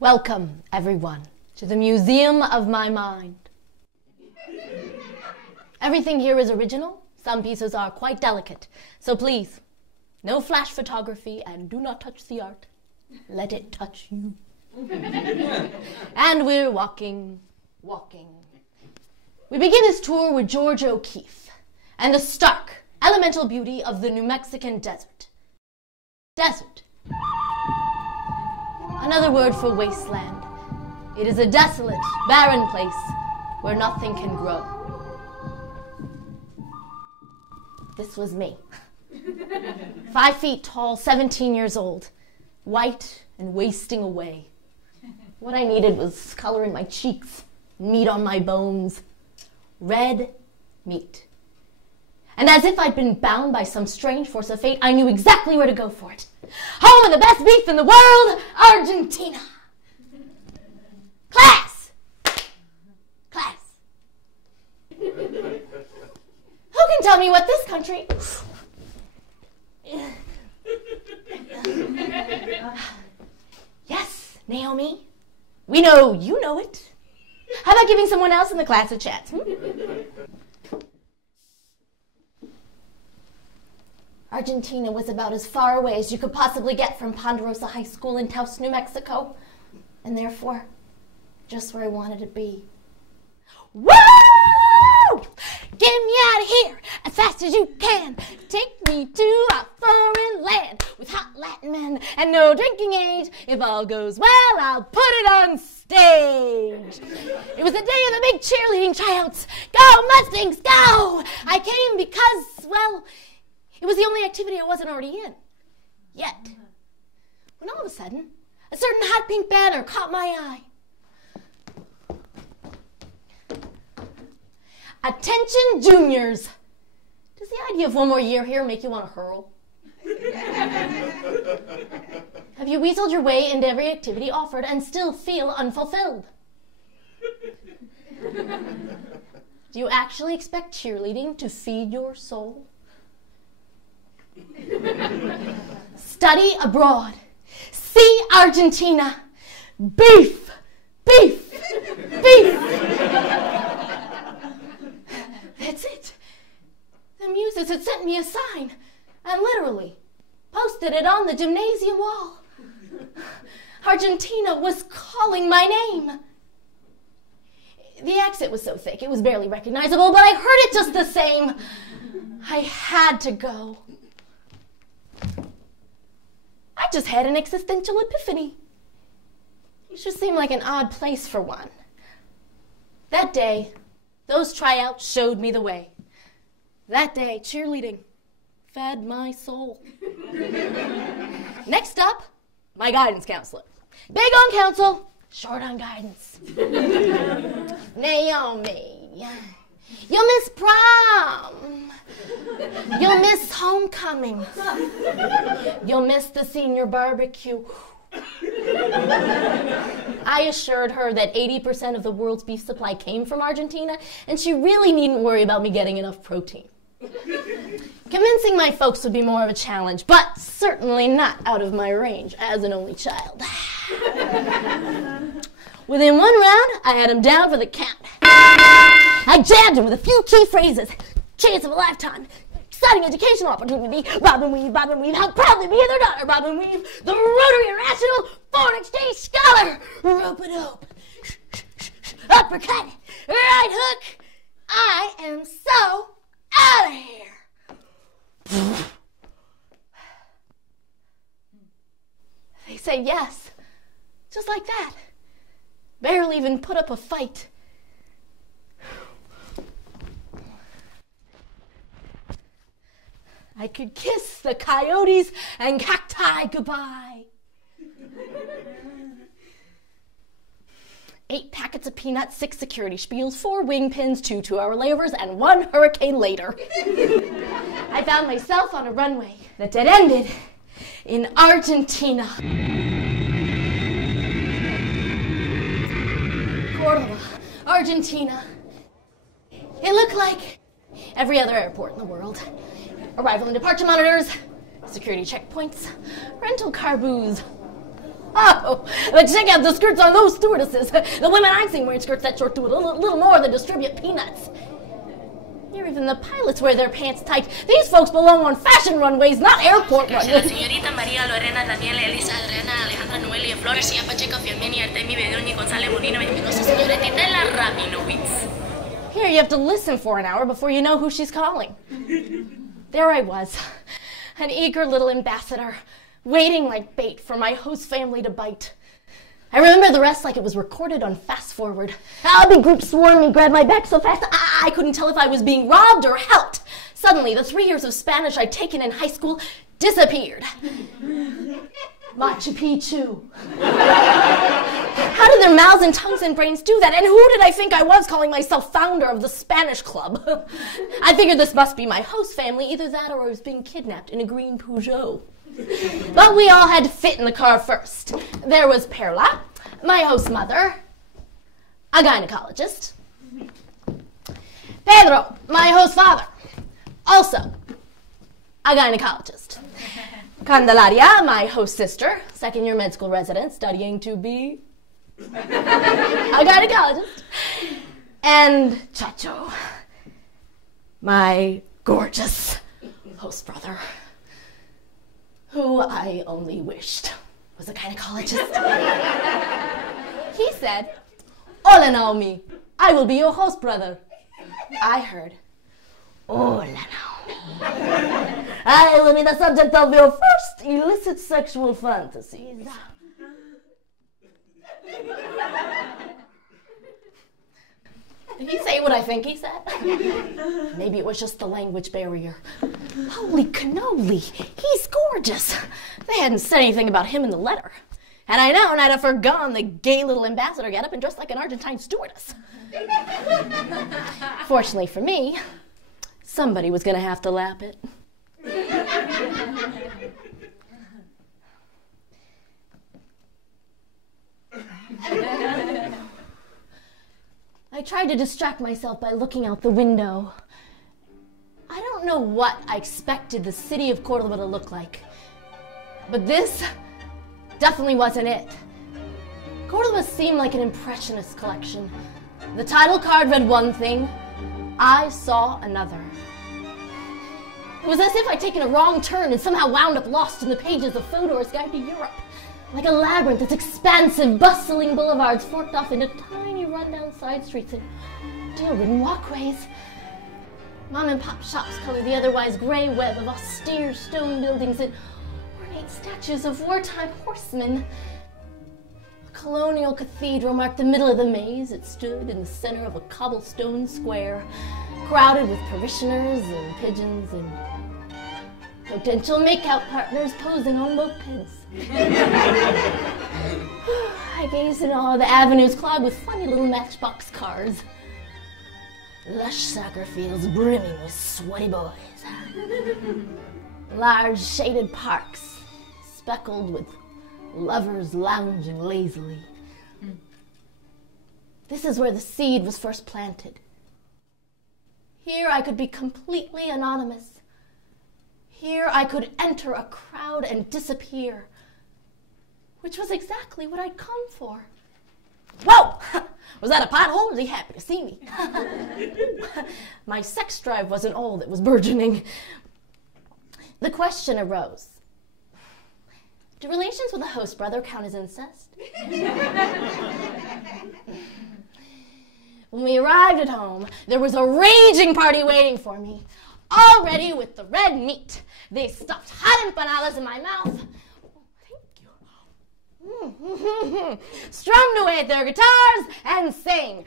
Welcome, everyone, to the Museum of My Mind. Everything here is original. Some pieces are quite delicate. So please, no flash photography and do not touch the art. Let it touch you. And we're walking. We begin this tour with George O'Keeffe and the stark, elemental beauty of the New Mexican desert. Desert. Another word for wasteland. It is a desolate, barren place where nothing can grow. This was me. 5 feet tall, 17 years old, white and wasting away. What I needed was color in my cheeks, meat on my bones, red meat. And as if I'd been bound by some strange force of fate, I knew exactly where to go for it. Home of the best beef in the world, Argentina. Class! Who can tell me what this country... Yes, Naomi. We know you know it. How about giving someone else in the class a chance? Argentina was about as far away as you could possibly get from Ponderosa High School in Taos, New Mexico, and therefore, just where I wanted to be. Woo! Get me out of here as fast as you can. Take me to a foreign land with hot Latin men and no drinking age. If all goes well, I'll put it on stage. It was the day of the big cheerleading tryouts. Go, Mustangs, go! I came because, well, it was the only activity I wasn't already in. Yet, when all of a sudden, a certain hot pink banner caught my eye. Attention, juniors! Does the idea of one more year here make you want to hurl? Have you weaseled your way into every activity offered and still feel unfulfilled? Do you actually expect cheerleading to feed your soul? Study abroad. See Argentina. Beef! Beef! Beef! That's it. The muses had sent me a sign and literally posted it on the gymnasium wall. Argentina was calling my name. The accent was so thick it was barely recognizable, but I heard it just the same. I had to go. I just had an existential epiphany. It just seemed like an odd place for one. That day, those tryouts showed me the way. That day, cheerleading fed my soul. Next up, my guidance counselor. Big on counsel, short on guidance. Naomi, you'll miss prom. You'll miss homecoming. You'll miss the senior barbecue. I assured her that 80% of the world's beef supply came from Argentina, and she really needn't worry about me getting enough protein. Convincing my folks would be more of a challenge, but certainly not out of my range as an only child. Within one round, I had him down for the count. I jabbed him with a few key phrases. Chance of a lifetime. Exciting educational opportunity. Robin Weave, how proudly be their daughter, Robin Weave, the Rotary Irrational Foreign Exchange Scholar. Rope-a-dope. Uppercut. Right hook. I am so out of here. They say yes. Just like that. Barely even put up a fight. I could kiss the coyotes and cacti goodbye. 8 packets of peanuts, 6 security spiels, 4 wing pins, 2 2-hour layovers, and 1 hurricane later. I found myself on a runway that had ended in Argentina. Córdoba, Argentina. It looked like every other airport in the world. Arrival and departure monitors, security checkpoints, rental car booths, Oh, but check out the skirts on those stewardesses. The women I've seen wearing skirts that short do a little more than distribute peanuts. Here, even the pilots wear their pants tight. These folks belong on fashion runways, not airport runways. Señorita María Lorena Daniela Elisa Adriana Alejandra Noelia Flores Cia Pacheco Fiamini Artemi Bedoñi González Molina Espinosa Señora Titela Rabinowitz. Here, you have to listen for an hour before you know who she's calling. There I was, an eager little ambassador, waiting like bait for my host family to bite. I remember the rest like it was recorded on fast forward. A big group swarmed me, grabbed my back so fast I couldn't tell if I was being robbed or helped. Suddenly, the 3 years of Spanish I'd taken in high school disappeared. Machu Picchu. How did their mouths and tongues and brains do that? And who did I think I was calling myself founder of the Spanish Club? I figured this must be my host family, either that or I was being kidnapped in a green Peugeot. But we all had to fit in the car first. There was Perla, my host mother, a gynecologist. Pedro, my host father, also a gynecologist. Candelaria, my host sister, second-year med school resident, studying to be a gynecologist. And Chacho, my gorgeous host brother, who I only wished was a gynecologist. He said, "Hola, Naomi, I will be your host brother." I heard, "Hola, Naomi, I will be the subject of your first illicit sexual fantasies." Did he say what I think he said? Maybe it was just the language barrier. Holy cannoli, he's gorgeous. They hadn't said anything about him in the letter. Had I known, I'd have forgone the gay little ambassador getup and dressed like an Argentine stewardess. Fortunately for me, somebody was going to have to lap it. I tried to distract myself by looking out the window. I don't know what I expected the city of Cordoba to look like, but this definitely wasn't it. Cordoba seemed like an impressionist collection. The title card read one thing, I saw another. It was as if I'd taken a wrong turn and somehow wound up lost in the pages of Fodor's Guide to Europe. Like a labyrinth, its expansive, bustling boulevards forked off into tiny, run-down side streets and deal-ridden walkways. Mom-and-pop shops color the otherwise gray web of austere stone buildings and ornate statues of wartime horsemen. A colonial cathedral marked the middle of the maze. It stood in the center of a cobblestone square, crowded with parishioners and pigeons and potential make-out partners posing on mopeds. I gazed in awe of the avenues clogged with funny little matchbox cars. Lush soccer fields brimming with sweaty boys. Large shaded parks speckled with lovers lounging lazily. This is where the seed was first planted. Here I could be completely anonymous. Here I could enter a crowd and disappear, which was exactly what I'd come for. Whoa! Was that a pothole? Was he happy to see me? My sex drive wasn't all that was burgeoning. The question arose, do relations with a host brother count as incest? When we arrived at home, there was a raging party waiting for me, all ready with the red meat. They stuffed hot empanadas in my mouth. Strummed away at their guitars and sang,